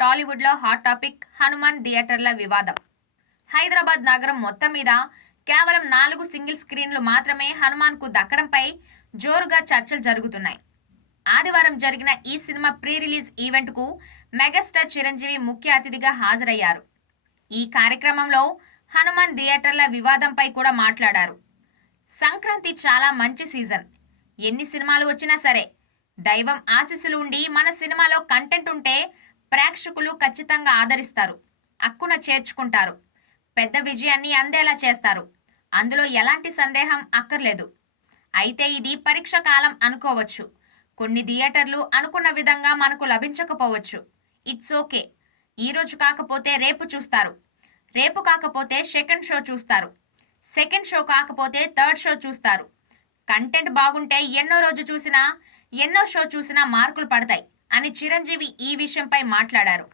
టాలీవుడ్లో hot topic Hanuman థియేటర్ల వివాదం. హైదరాబాద్ నగరం మొత్తం మీద కేవలం 4 సింగిల్ స్క్రీన్లు మాత్రమే హనుమాన్కు దక్కడంపై జోరుగా చర్చలు జరుగుతున్నాయి. ఆదివారం జరిగిన ఈ సినిమా ప్రీ రిలీజ్ ఈవెంట్కు మెగాస్టార్ చిరంజీవి ముఖ్య అతిథిగా హాజరయ్యారు. ఈ కార్యక్రమంలో హనుమాన్ థియేటర్ల వివాదంపై కూడా మాట్లాడారు. సంక్రాంతి చాలా మంచి సీజన్. ఎన్ని సినిమాలు వచ్చినా సరే దైవం ఆశీస్సులు ఉండి మన సినిమాలో కంటెంట్ ఉంటే ప్రేక్షకులు ఖచ్చితంగా ఆదరిస్తారు, అక్కున చేర్చుకుంటారు, పెద్ద విజయాన్ని అందేలా చేస్తారు. అందులో ఎలాంటి సందేహం అక్కర్లేదు. అయితే ఇది పరీక్ష కాలం అనుకోవచ్చు. కొన్ని థియేటర్లు అనుకున్న విధంగా మనకు లభించకపోవచ్చు. It's okay. ఈరోజు కాకపోతే రేపు చూస్తారు, రేపు కాకపోతే సెకండ్ షో చూస్తారు, సెకండ్ షో కాకపోతే థర్డ్ షో చూస్తారు. కంటెంట్ బాగుంటే ఎన్నో షో చూసినా మార్కులు పడతాయి అని చిరంజీవి ఈ విషయంపై మాట్లాడారు.